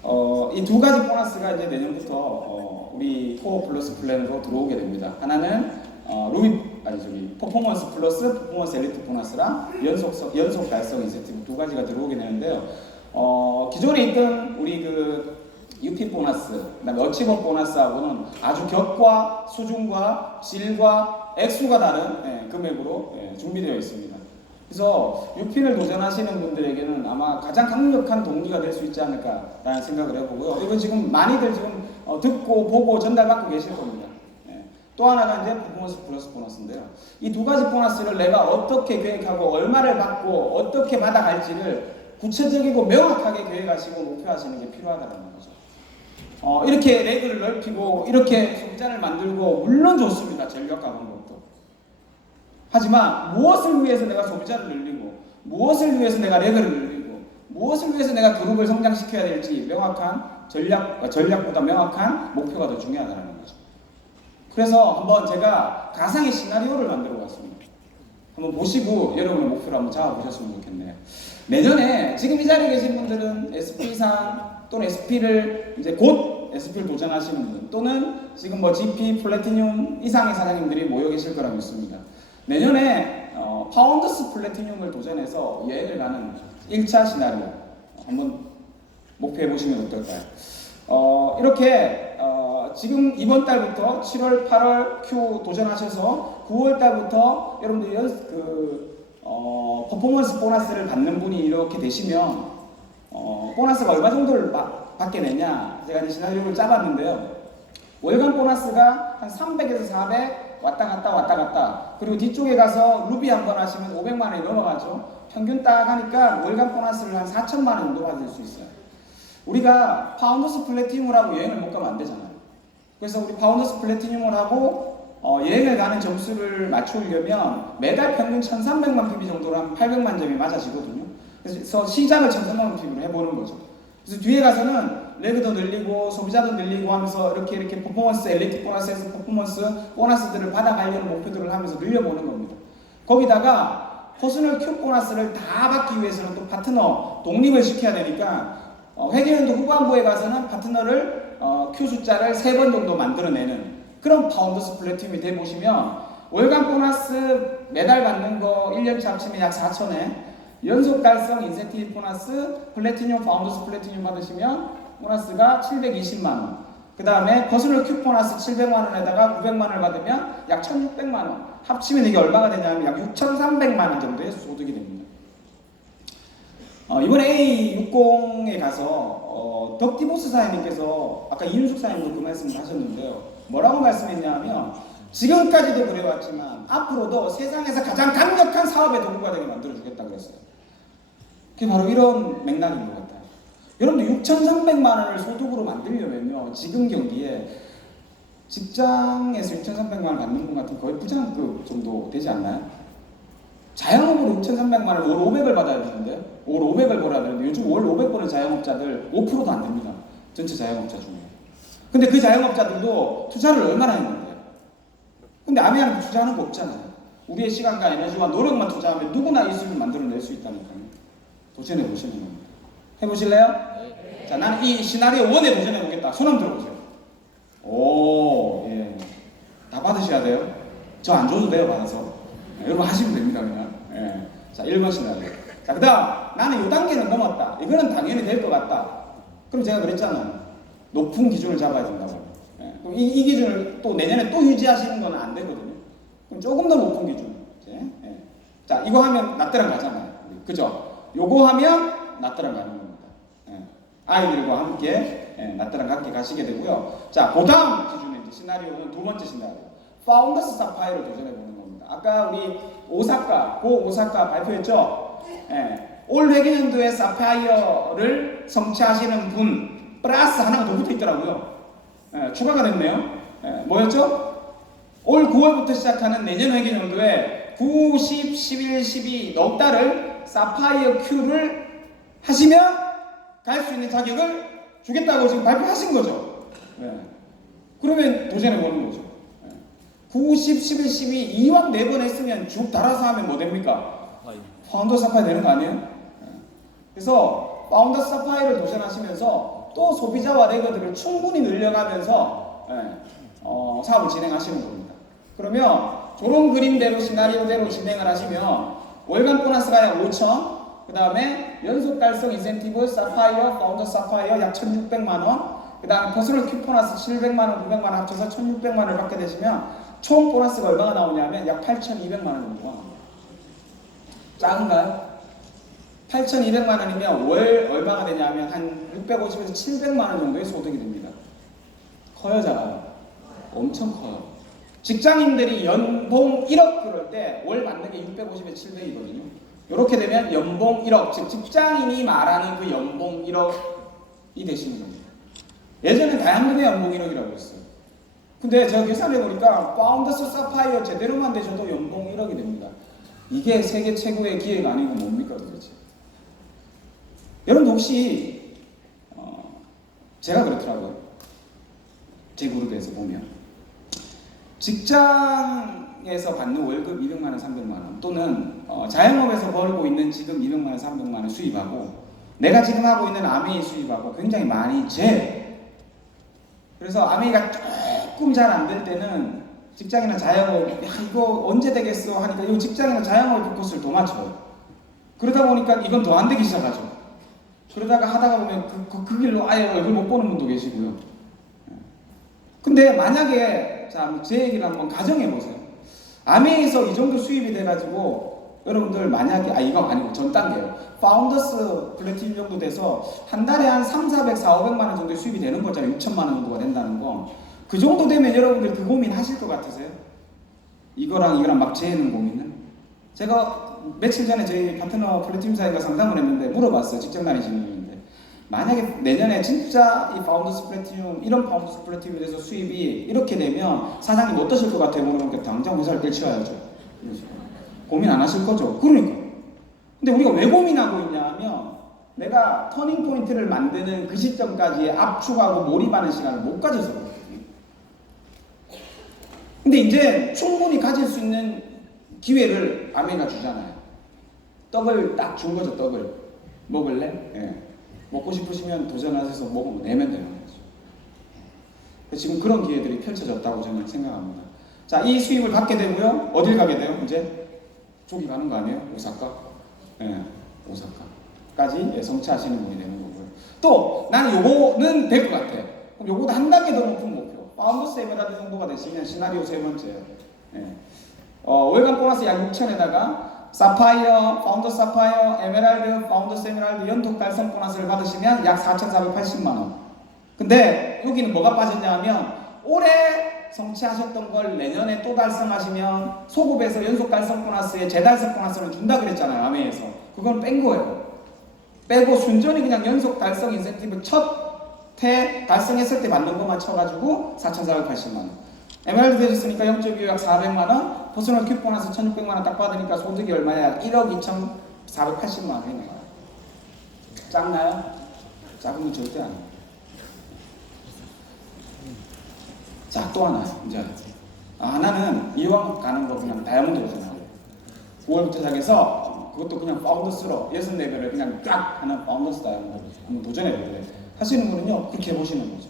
이 2가지 보너스가 이제 내년부터 우리 코어 플러스 플랜으로 들어오게 됩니다. 하나는 퍼포먼스 플러스 퍼포먼스 엘리트 보너스랑 연속 달성 인센티브 2가지가 들어오게 되는데요. 기존에 있던 우리 그 UP 보너스, 그다음에 어치버 보너스하고는 아주 격과 수준과 질과 액수가 다른 금액으로 준비되어 있습니다. 그래서 UP를 도전하시는 분들에게는 아마 가장 강력한 동기가 될 수 있지 않을까라는 생각을 해보고요. 이거 지금 많이들 지금 듣고 보고 전달받고 계실 겁니다. 또 하나가 이제 퍼포먼스 플러스 보너스인데요. 이 2가지 보너스를 내가 어떻게 계획하고 얼마를 받고 어떻게 받아갈지를 구체적이고 명확하게 계획하시고 목표하시는 게 필요하다는 거죠. 이렇게 레그를 넓히고 이렇게 소비자를 만들고 물론 좋습니다. 전략과 방법도. 하지만 무엇을 위해서 내가 소비자를 늘리고 무엇을 위해서 내가 레그를 늘리고 무엇을 위해서 내가 그룹을 성장시켜야 될지 명확한 전략보다 명확한 목표가 더 중요하다는 거죠. 그래서 한번 제가 가상의 시나리오를 만들어 봤습니다. 한번 보시고 여러분의 목표를 한번 잡아보셨으면 좋겠네요. 내년에 지금 이 자리에 계신 분들은 SP상 또는 SP를 이제 곧 SP를 도전하시는 분 또는 지금 뭐 GP, 플래티늄 이상의 사장님들이 모여 계실 거라고 믿습니다. 내년에 파운더스 플래티늄을 도전해서 여행을 가는 1차 시나리오 한번 목표해 보시면 어떨까요? 이렇게 지금 이번 달부터 7월, 8월 큐 도전하셔서 9월 달부터 여러분들 퍼포먼스 보너스를 받는 분이 이렇게 되시면 보너스가 얼마 정도를 받게 되냐 제가 이제 시나리오를 짜봤는데요. 월간 보너스가 한 300에서 400 왔다 갔다 그리고 뒤쪽에 가서 루비 한번 하시면 500만 원이 넘어가죠. 평균 딱 하니까 월간 보너스를 한 4천만 원 정도 받을 수 있어요. 우리가 파운더스 플래티늄을 하고 여행을 못 가면 안 되잖아요. 그래서 우리 파운더스 플래티늄을 하고 여행을 가는 점수를 맞추려면 매달 평균 1300만 PB 정도로 한 800만 점이 맞아지거든요. 그래서 시작을 1300만 PB로 해보는 거죠. 그래서 뒤에 가서는 레그도 늘리고 소비자도 늘리고 하면서 이렇게 퍼포먼스 엘리트 보너스에서 퍼포먼스 보너스들을 받아가려는 목표들을 하면서 늘려보는 겁니다. 거기다가 퍼스널 큐 보너스를 다 받기 위해서는 또 파트너 독립을 시켜야 되니까 회계연도 후반부에 가서는 파트너를 큐 숫자를 3번 정도 만들어내는 그런 파운더스 플래티늄이 돼 보시면 월간 보너스 매달 받는 거 1년치 합치면 약 4천에 연속 달성 인센티브 보너스 플래티늄 파운더스 플래티늄 받으시면 보너스가 720만 원. 그 다음에 퍼스널 큐 보너스 700만 원에다가 900만 원을 받으면 약 1600만 원. 합치면 이게 얼마가 되냐면 약 6300만 원 정도의 소득이 됩니다. 이번에 A60에 가서 덕디보스 사장님께서 아까 이윤숙 사장님도 그 말씀을 하셨는데요. 뭐라고 말씀했냐면 지금까지도 그래왔지만 앞으로도 세상에서 가장 강력한 사업의 도구가 되게 만들어주겠다 그랬어요. 그게 바로 이런 맥락인 것 같아요. 여러분들 6,300만 원을 소득으로 만들려면요, 지금 경기에 직장에서 6,300만 원 받는 분 같은 거의 부장급 정도 되지 않나요? 자영업으로 6,300만 원, 월 500을 받아야 되는데, 월 500을 벌어야 되는데, 요즘 월 500 버는 자영업자들 5%도 안 됩니다. 전체 자영업자 중에. 근데 그 자영업자들도 투자를 얼마나 했는데? 근데 아메한테 투자하는 거 없잖아요. 우리의 시간과 에너지와 노력만 투자하면 누구나 이 수익을 만들어낼 수 있다니까요. 도전해 보시는 겁니다. 해보실래요? 네. 자, 나는 이 시나리오 1에 도전해 보겠다. 손 한번 들어보세요. 오, 예. 다 받으셔야 돼요. 저 안 줘도 돼요, 받아서. 여러분 하시면 됩니다, 그냥. 예. 자, 1번 시나리오. 자, 그 다음, 나는 이 단계는 넘었다. 이거는 당연히 될 것 같다. 그럼 제가 그랬잖아요. 높은 기준을 잡아야 된다고. 예. 그럼 이 기준을 또 내년에 또 유지하시는 건 안 되거든요. 그럼 조금 더 높은 기준. 예. 자, 이거 하면 나트랑 가잖아요. 그죠? 요거 하면 나트랑 가는 겁니다. 예. 아이들과 함께, 나트랑 함께 가시게 되고요. 자, 그 다음 기준의 시나리오는 두 번째 시나리오. 파운더스 사파이어를 도전해 보는 겁니다. 아까 우리 오사카 발표했죠? 예. 올 회계연도에 사파이어를 성취하시는 분 플러스 하나가 더 붙어 있더라고요. 예, 추가가 됐네요. 예, 뭐였죠? 올 9월부터 시작하는 내년 회계연도에 9, 10, 11, 12 넉 달을 사파이어 Q를 하시면 갈 수 있는 자격을 주겠다고 지금 발표하신 거죠. 예. 그러면 도전해 보는 거죠. 9, 10, 11, 12 이왕 4번 했으면 쭉 달아서 하면 뭐 됩니까? 파운더 사파이어 되는 거 아니에요? 그래서 파운더 사파이어를 도전하시면서 또 소비자와 레거들을 충분히 늘려가면서 사업을 진행하시는 겁니다. 그러면 저런 그림대로 시나리오대로 진행을 하시면 월간 보너스가 약 5천, 그 다음에 연속 달성 인센티브 사파이어, 파운더 사파이어 약 1,600만 원, 그 다음에 퍼스널 큐 보너스 700만 원, 900만 원 합쳐서 1,600만 원을 받게 되시면 총 보너스가 얼마가 나오냐면 약 8,200만 원 정도가 나옵니다. 작은가요? 8,200만 원이면 월 얼마가 되냐면 한 650에서 700만 원 정도의 소득이 됩니다. 커요, 작아요? 엄청 커요. 직장인들이 연봉 1억 그럴 때 월 받는 게 650에서 700이거든요. 이렇게 되면 연봉 1억, 즉 직장인이 말하는 그 연봉 1억이 되시는 겁니다. 예전에 다양하게 연봉 1억이라고 했어요. 근데 제가 계산해보니까 파운더스 사파이어 제대로만 되셔도 연봉 1억이 됩니다. 이게 세계 최고의 기회가 아니고 뭡니까 도대체? 여러분 혹시 제가 그렇더라고요. 제 그룹에서 보면 직장에서 받는 월급 200만 원, 300만 원 또는 자영업에서 벌고 있는 지금 200만 원, 300만 원 수입하고 내가 지금 하고 있는 아메이 수입하고 굉장히 많이 그래서 아메이가 조금 잘 안 될 때는 직장이나 자영업 이거 언제 되겠어 하니까 이 직장이나 자영업에 포커스를 더 맞춰요. 그러다 보니까 이건 더 안 되기 시작하죠. 그러다가 하다가 보면 그 길로 아예 얼굴 못 보는 분도 계시고요. 근데 만약에 제 얘기를 한번 가정해 보세요. 아메에서 이 정도 수입이 돼가지고 여러분들 만약에 이거 아니고 전 단계예요. 파운더스 플래티늄 정도 돼서 한 달에 한 3, 400, 4, 500만 원 정도의 수입이 되는 거잖아요. 6천만 원 정도가 된다는 거. 그 정도 되면 여러분들 그 고민 하실 것 같으세요? 이거랑 막 재는 고민은? 제가 며칠 전에 저희 파트너 플래티늄 사장과 상담을 했는데 물어봤어요. 직장 다니시는 분인데 만약에 내년에 진짜 이 파운더스 플래티늄 이런 파운더스 플래티늄에 대해서 수입이 이렇게 되면 사장님 어떠실 것 같아요? 물어보니까 당장 회사를 떼치워야죠. 고민 안 하실 거죠? 그러니까. 근데 우리가 왜 고민하고 있냐 하면 내가 터닝 포인트를 만드는 그 시점까지 압축하고 몰입하는 시간을 못 가져서 그렇거든요. 근데 이제 충분히 가질 수 있는 기회를 아메가 주잖아요. 떡을 딱 준 거죠, 떡을. 먹을래? 예. 먹고 싶으시면 도전하셔서 내면 되는 거죠. 지금 그런 기회들이 펼쳐졌다고 저는 생각합니다. 자, 이 수입을 받게 되고요. 어딜 가게 돼요? 이제 저기 가는 거 아니에요? 오사카? 예, 오사카까지 성취하시는 분이 되는 거고요. 또 나는 요거는 될 것 같아. 그럼 요거보다 한 단계 더 높은 목표. 파운더스 에메랄드 정도가 되시면 시나리오 세 번째예요. 예. 월간 보너스 약 6천에다가 사파이어, 파운더 사파이어, 에메랄드, 파운더스 에메랄드 연속 달성 보너스를 받으시면 약 4,480만 원. 근데 여기는 뭐가 빠졌냐 하면 올해 성취하셨던 걸 내년에 또 달성하시면 소급해서 연속 달성 보너스에 재달성 보너스를 준다 그랬잖아요. 아메에서. 그건 뺀 거예요. 빼고 순전히 그냥 연속 달성 인센티브 첫 해 달성했을 때 받는 것만 쳐가지고 4,480만 원. 에메랄드 되셨으니까 0.25 약 400만 원, 퍼스널 큐 보너스 1,600만 원 딱 받으니까 소득이 얼마야? 1억 2,480만 원이 나와요. 작나요? 작은 건 절대 아니에요. 자, 또 하나 이제 나는 이왕 가는 거 그냥 다이아몬드 오잖아요. 9월부터 시작해서 그것도 그냥 파운더스로 64배를 그냥 쫙 하는 파운더스 다이아몬드 한번 도전해보세요. 하시는 분은요 그렇게 해보시는 거죠.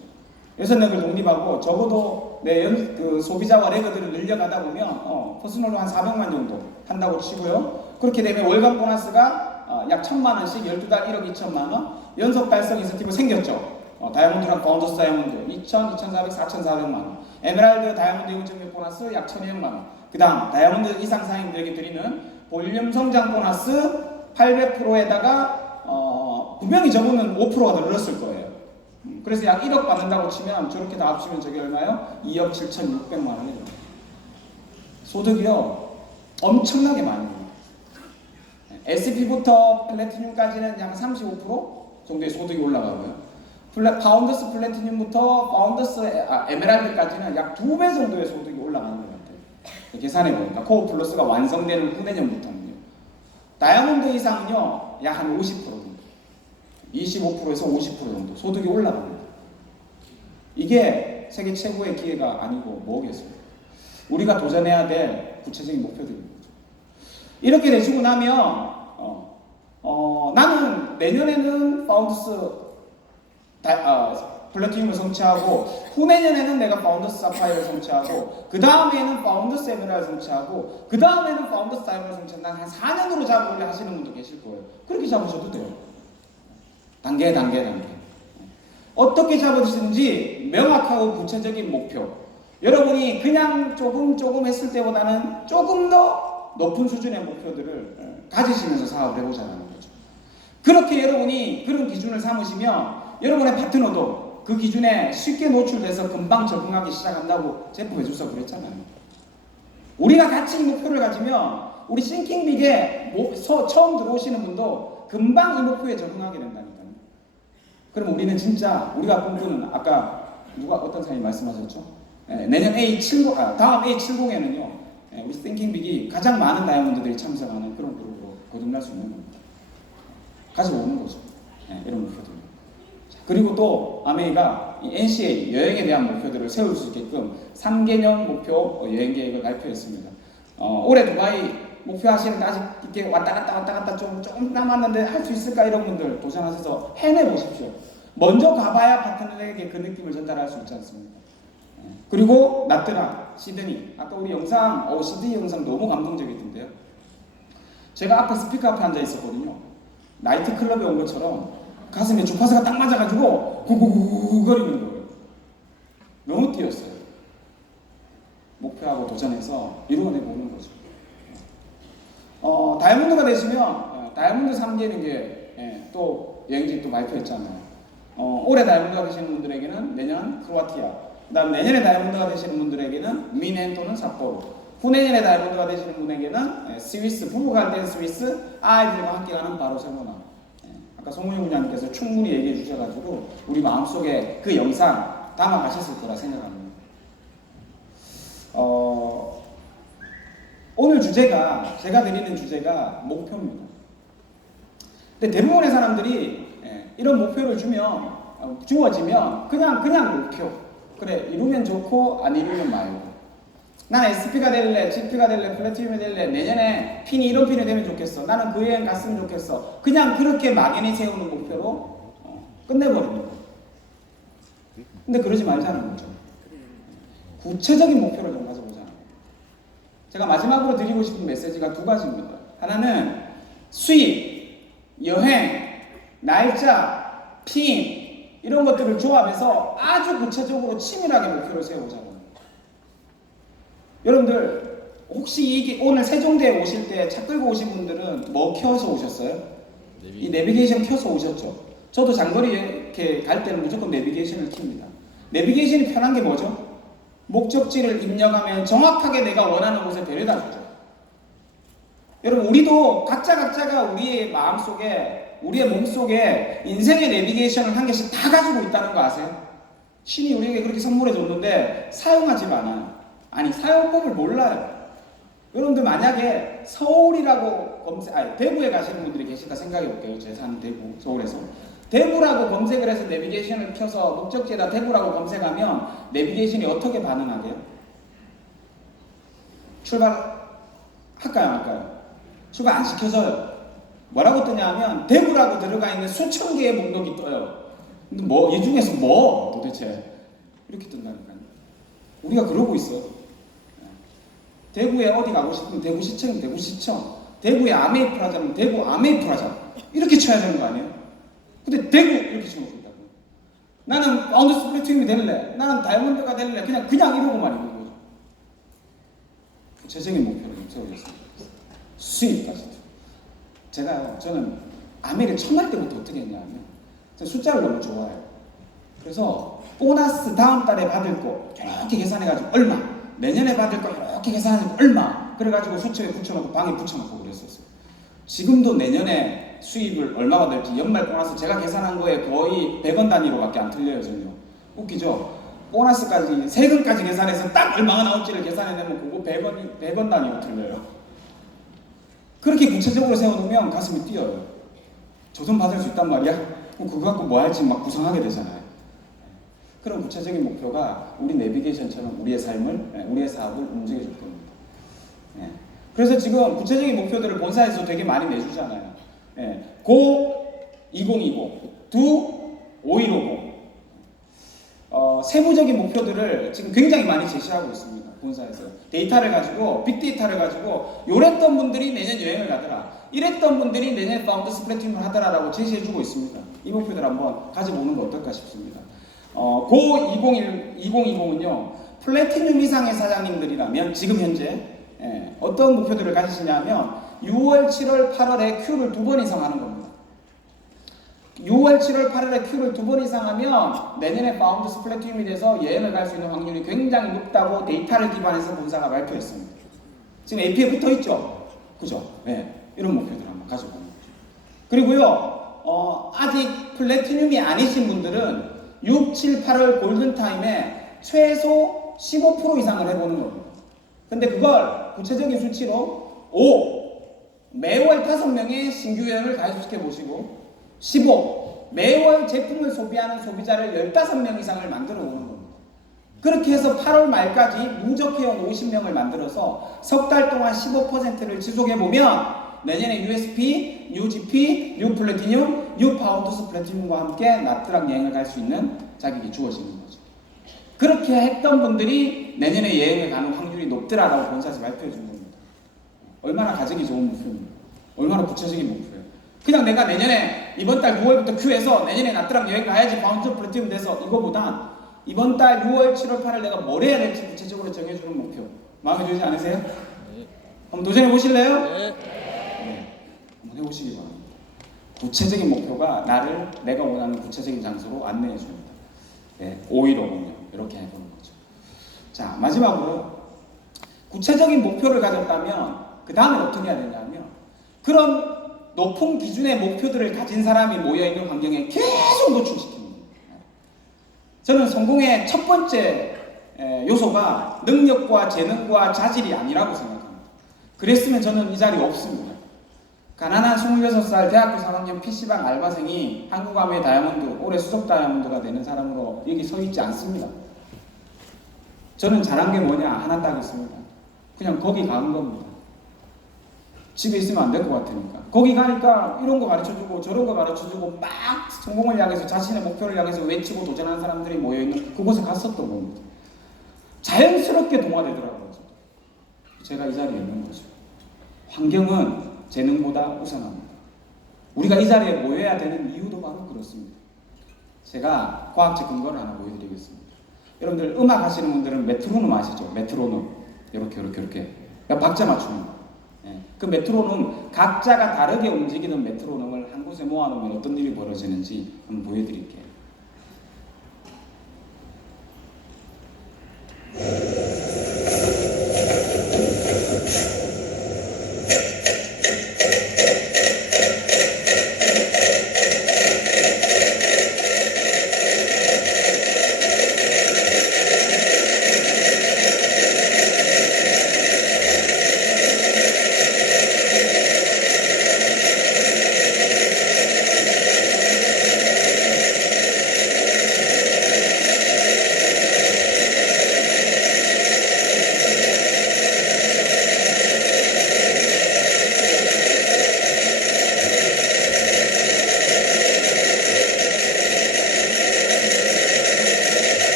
64배를 독립하고 적어도 내 그 소비자와 레거들을 늘려가다 보면 퍼스널로 한 400만 정도 한다고 치고요. 그렇게 되면 월간 보너스가 약 1,000만 원씩 12달 1억 2천만 원 연속 달성 인센티브 생겼죠. 다이아몬드랑 파운더스 다이아몬드 2,000, 2,400, 4,400만 원. 에메랄드 다이아몬드 0.6 보너스 약 1,200만 원. 그 다음 다이아몬드 이상 상인들에게 드리는 볼륨 성장 보너스 800%에다가 분명히 저분은 5%가 더 늘었을 거예요. 그래서 약 1억 받는다고 치면 저렇게 다 합치면 저게 얼마요? 2억 7,600만 원이에요. 소득이요 엄청나게 많이 돼요. SP부터 플래티늄까지는 약 35% 정도의 소득이 올라가고요. 파운더스 플래티늄부터 파운더스 에메랄드까지는 약 2배 정도의 소득이 올라가는 것 같아요. 계산해 보니까 코어 플러스가 완성되는 후내년부터는요. 다이아몬드 이상은요 약 한 50% 정도, 25%에서 50% 정도 소득이 올라갑니다. 이게 세계 최고의 기회가 아니고 뭐겠습니까? 우리가 도전해야 될 구체적인 목표들입니다. 이렇게 되시고 나면 나는 내년에는 파운더스 플래티늄을 성취하고 후내년에는 내가 파운더스 사파이어를 성취하고 그 다음에는 파운더스 에메랄드 성취하고 그 다음에는 파운더스 다이아몬드 성취하고 한 4년으로 잡으려 하시는 분도 계실 거예요. 그렇게 잡으셔도 돼요. 단계 어떻게 잡으시는지 명확하고 구체적인 목표. 여러분이 그냥 조금 했을 때보다는 조금 더 높은 수준의 목표들을 가지시면서 사업을 해보자는 거죠. 그렇게 여러분이 그런 기준을 삼으시면 여러분의 파트너도 그 기준에 쉽게 노출돼서 금방 적응하기 시작한다고 제프베조스가 그랬잖아요. 우리가 같이 이 목표를 가지면 우리 싱킹빅에 처음 들어오시는 분도 금방 이 목표에 적응하게 된다니까요. 그럼 우리는 진짜 우리가 꿈꾸는 아까 어떤 사람이 말씀하셨죠? 내년 A70 다음 A70에는요 우리 싱킹빅이 가장 많은 다이아몬드들이 참석하는 그런 그룹으로 거듭날 수 있는 겁니다. 가져오는 거죠. 이런 목표들. 그리고 또 아메이가 이 NCA 여행에 대한 목표들을 세울 수 있게끔 3개년 목표 여행 계획을 발표했습니다. 올해 두바이 목표하시는데 아직 이렇게 왔다 갔다 조금 남았는데 할 수 있을까 이런 분들 도전하셔서 해내 보십시오. 먼저 가봐야 파트너에게 그 느낌을 전달할 수 있지 않습니까? 그리고 나트랑, 시드니 아까 우리 영상 시드니 영상 너무 감동적이던데요. 제가 앞에 스피커 앞에 앉아 있었거든요. 나이트클럽에 온 것처럼 가슴에 주파수가 딱 맞아가지고 구구구구거리는 거예요. 너무 뛰었어요. 목표하고 도전해서 이루어내보는 거죠. 다이아몬드가 되시면 다이아몬드 3개는 게 또 여행지 또 발표했잖아요. 올해 다이아몬드가 되시는 분들에게는 내년 크로아티아, 그 다음 내년에 다이아몬드가 되시는 분들에게는 미넨 또는 삿포로, 후내년에 다이아몬드가 되시는 분에게는 스위스, 부부가 된 스위스, 아이들과 함께 가는 바르셀로나. 아까 송문희 군장님께서 충분히 얘기해 주셔가지고 우리 마음속에 그 영상 담아가셨을 거라 생각합니다. 오늘 주제가 제가 드리는 주제가 목표입니다. 근데 대부분의 사람들이 이런 목표를 주어지면 그냥 목표. 그래 이루면 좋고 안 이루면 말고. 나는 SP가 될래, GP가 될래, 플래티늄이 될래, 내년에 핀이 이런 핀이 되면 좋겠어. 나는 그 여행 갔으면 좋겠어. 그냥 그렇게 막연히 세우는 목표로 끝내버립니다. 근데 그러지 말자는 거죠. 구체적인 목표를 좀 가져보자. 제가 마지막으로 드리고 싶은 메시지가 두 가지입니다. 하나는 수입, 여행, 날짜, 피임 이런 것들을 조합해서 아주 구체적으로 치밀하게 목표를 세우자고. 여러분들 혹시 이게 오늘 세종대에 오실 때 차 끌고 오신 분들은 뭐 켜서 오셨어요? 이 내비게이션 켜서 오셨죠? 저도 장거리 이렇게 갈 때는 무조건 내비게이션을 킵니다. 내비게이션이 편한 게 뭐죠? 목적지를 입력하면 정확하게 내가 원하는 곳에 데려다 주죠. 여러분 우리도 각자가 우리의 마음속에 우리의 몸속에 인생의 내비게이션을 한 개씩 다 가지고 있다는 거 아세요? 신이 우리에게 그렇게 선물해 줬는데 사용하지 않아요. 아니 사용법을 몰라요. 여러분들 만약에 서울이라고 대구에 가시는 분들이 계실까 생각해 볼게요. 제 사는 대구, 서울에서 대구라고 검색을 해서 내비게이션을 켜서 목적지에다 대구라고 검색하면 내비게이션이 어떻게 반응하게요? 출발할까요? 말까요? 출발 안 시켜줘요. 뭐라고 뜨냐면 대구라고 들어가 있는 수천 개의 목록이 떠요. 근데 이 중에서 도대체 이렇게 뜬다니까요. 우리가 그러고 있어. 대구에 어디 가고 싶으면 대구시청이면 대구시청, 대구에 아메이플 하자면 대구 아메이플 하자 이렇게 쳐야 되는 거 아니에요? 근데 대구 이렇게 치면 된다고. 나는 파운드 스플래팅이 될래, 나는 다이아몬드가 될래, 그냥 이러고만 있는 거죠. 구체적인 목표를 좀 세우겠습니다. 수입까지도. 저는 아메를 처음 할 때부터 어떻게 했냐면 숫자를 너무 좋아해요. 그래서 보너스 다음 달에 받을 거 이렇게 계산해가지고 얼마, 내년에 받을 거 이렇게 계산해가지고 얼마, 그래가지고 수첩에 붙여놓고 방에 붙여놓고 그랬었어요. 지금도 내년에 수입을 얼마가 될지 연말 보너스 제가 계산한 거에 거의 100원 단위로밖에 안 틀려요. 전혀. 웃기죠? 보너스까지 세금까지 계산해서 딱 얼마가 나올지를 계산해내면 그거 100원 단위로 틀려요. 그렇게 구체적으로 세워놓으면 가슴이 뛰어요. 저 돈 받을 수 있단 말이야? 그럼 그거 갖고 뭐 할지 막 구상하게 되잖아요. 그런 구체적인 목표가 우리 내비게이션처럼 우리의 삶을, 우리의 사업을 움직여줄 겁니다. 그래서 지금 구체적인 목표들을 본사에서 되게 많이 내주잖아요. 고 2020, 두 5150. 세부적인 목표들을 지금 굉장히 많이 제시하고 있습니다. 본사에서. 데이터를 가지고, 빅데이터를 가지고, 요랬던 분들이 내년 여행을 가더라. 이랬던 분들이 내년 파운드 스플래팅을 하더라라고 제시해주고 있습니다. 이 목표들 한번 가져보는 거 어떨까 싶습니다. 고 2020은요, 플래티늄 이상의 사장님들이라면 지금 현재 어떤 목표들을 가지시냐면 6월, 7월, 8월에 Q를 2번 이상 하는 겁니다. 6월, 7월, 8월에 Q를 2번 이상 하면 내년에 파운드 스플래티늄이 돼서 여행을 갈 수 있는 확률이 굉장히 높다고 데이터를 기반해서 본사가 발표했습니다. 지금 AP에 붙어 있죠? 그죠? 이런 목표들 한번 가져보는 거죠. 그리고요, 아직 플래티늄이 아니신 분들은 6, 7, 8월 골든타임에 최소 15% 이상을 해보는 겁니다. 근데 그걸 구체적인 수치로 5. 매월 5명의 신규 여행을 가입시켜 보시고 15. 매월 제품을 소비하는 소비자를 15명 이상을 만들어 오는 겁니다. 그렇게 해서 8월 말까지 누적회원 50명을 만들어서 석 달 동안 15%를 지속해보면 내년에 USP, UGP, 뉴플래티늄, 뉴파운드스 플래티늄과 함께 나트랑 여행을 갈 수 있는 자격이 주어지는 거죠. 그렇게 했던 분들이 내년에 여행을 가는 확률이 높더라라고 본사에서 발표해 준 겁니다. 얼마나 가정이 좋은 목표입니다. 얼마나 구체적인 목표예요. 그냥 내가 내년에 이번 달 6월부터 Q해서 내년에 나트랑 여행 가야지 파운드 플래티늄 돼서 이거보단 이번 달 6월, 7월, 8월 내가 뭘 해야 될지 구체적으로 정해주는 목표. 마음에 들지 않으세요? 네. 한번 도전해 보실래요? 네. 한번 해보시기 바랍니다. 구체적인 목표가 내가 원하는 구체적인 장소로 안내해 줍니다. 515공요. 이렇게 해보는 거죠. 자, 마지막으로 구체적인 목표를 가졌다면 그 다음에 어떻게 해야 되냐면 그런 높은 기준의 목표들을 가진 사람이 모여있는 환경에 계속 노출시킵니다. 저는 성공의 첫 번째 요소가 능력과 재능과 자질이 아니라고 생각합니다. 그랬으면 저는 이 자리에 없습니다. 가난한 26살 대학교 3학년 PC방 알바생이 한국암웨이 다이아몬드, 올해 수석 다이아몬드가 되는 사람으로 여기 서 있지 않습니다. 저는 잘한 게 뭐냐? 하나 딱 있습니다. 그냥 거기 간 겁니다. 집에 있으면 안 될 것 같으니까. 거기 가니까 이런 거 가르쳐주고 저런 거 가르쳐주고 막 성공을 향해서 자신의 목표를 향해서 외치고 도전하는 사람들이 모여있는 그곳에 갔었던 겁니다. 자연스럽게 동화되더라고요. 제가 이 자리에 있는 거죠. 환경은 재능보다 우선합니다. 우리가 이 자리에 모여야 되는 이유도 바로 그렇습니다. 제가 과학적 근거를 하나 보여드리겠습니다. 여러분들 음악 하시는 분들은 메트로놈 아시죠? 메트로놈. 이렇게. 박자 맞추는 거. 그 메트로놈, 각자가 다르게 움직이는 메트로놈을 한 곳에 모아놓으면 어떤 일이 벌어지는지 한번 보여드릴게요.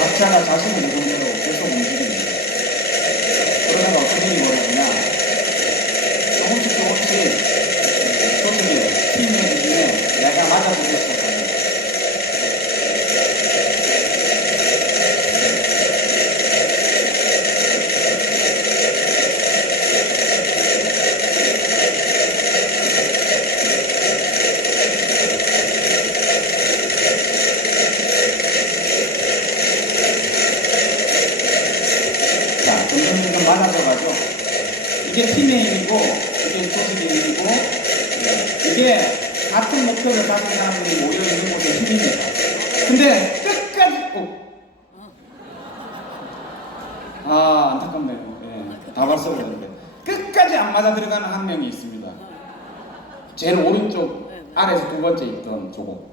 박자가 자신의 리듬대로 계속 움직입니다. 그러다가 어떤 일이 벌어지냐, 조금씩 조직의 팀의 기준에 내가 맞아주기 시작합니다. 점점 많아져가지고 이게 팀의 힘이고 이게 조직의 힘이고 이게 같은 목표를 가진 사람들이 모여있는 곳의 힘입니다. 근데 끝까지 안타깝네요. 다 봤어야 되는데 끝까지 안 맞아 들어가는 한 명이 있습니다. 제일 오른쪽 아래에서 두 번째 있던 저거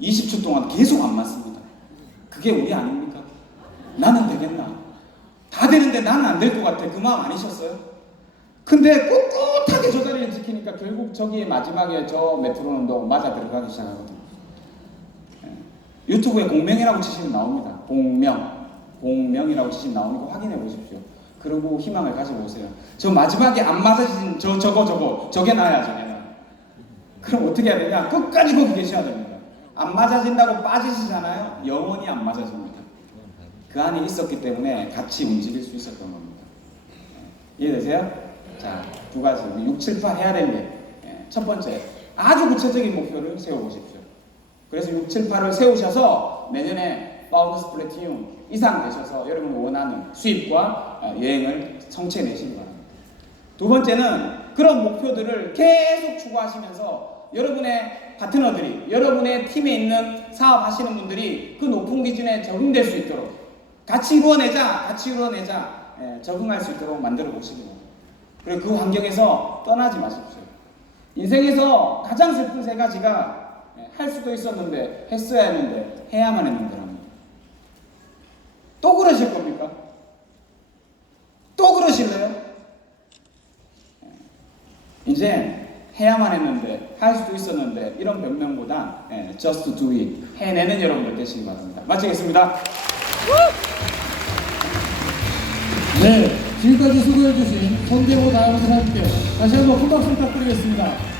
20초 동안 계속 안 맞습니다. 그게 우리 아닙니까? 나는 되겠나? 다 되는데 나는 안 될 것 같아. 그 마음 아니셨어요? 근데 꿋꿋하게 저 자리를 지키니까 결국 저기 마지막에 저 메트로놈도 맞아 들어가기 시작하거든요. 유튜브에 공명이라고 치시면 나옵니다. 공명이라고 치시면 나오니까 확인해 보십시오. 그리고 희망을 가지고 오세요. 저 마지막에 안 맞아진 저게 나야. 그럼 어떻게 해야 되냐? 끝까지 거기 계셔야 됩니다. 안 맞아진다고 빠지시잖아요. 영원히 안 맞아집니다. 그 안에 있었기 때문에 같이 움직일 수 있었던 겁니다. 이해되세요? 자, 두 가지. 6, 7, 8 해야 될 일. 첫 번째, 아주 구체적인 목표를 세워보십시오. 그래서 6, 7, 8을 세우셔서 내년에 파운더스 플래티늄 이상 되셔서 여러분이 원하는 수입과 여행을 성취해내시기 바랍니다. 두 번째는 그런 목표들을 계속 추구하시면서 여러분의 파트너들이, 여러분의 팀에 있는 사업하시는 분들이 그 높은 기준에 적응될 수 있도록 같이 이루어내자, 적응할 수 있도록 만들어 보시기 바랍니다. 그리고 그 환경에서 떠나지 마십시오. 인생에서 가장 슬픈 세 가지가 할 수도 있었는데, 했어야 했는데, 해야만 했는데랍니다. 또 그러실 겁니까? 또 그러실래요? 이제 해야만 했는데, 할 수도 있었는데, 이런 변명보다 just do it, 해내는 여러분들 되시기 바랍니다. 마치겠습니다. 네, 지금까지 수고해주신 손대호 다음사람께 다시 한번 큰 박수 부탁드리겠습니다.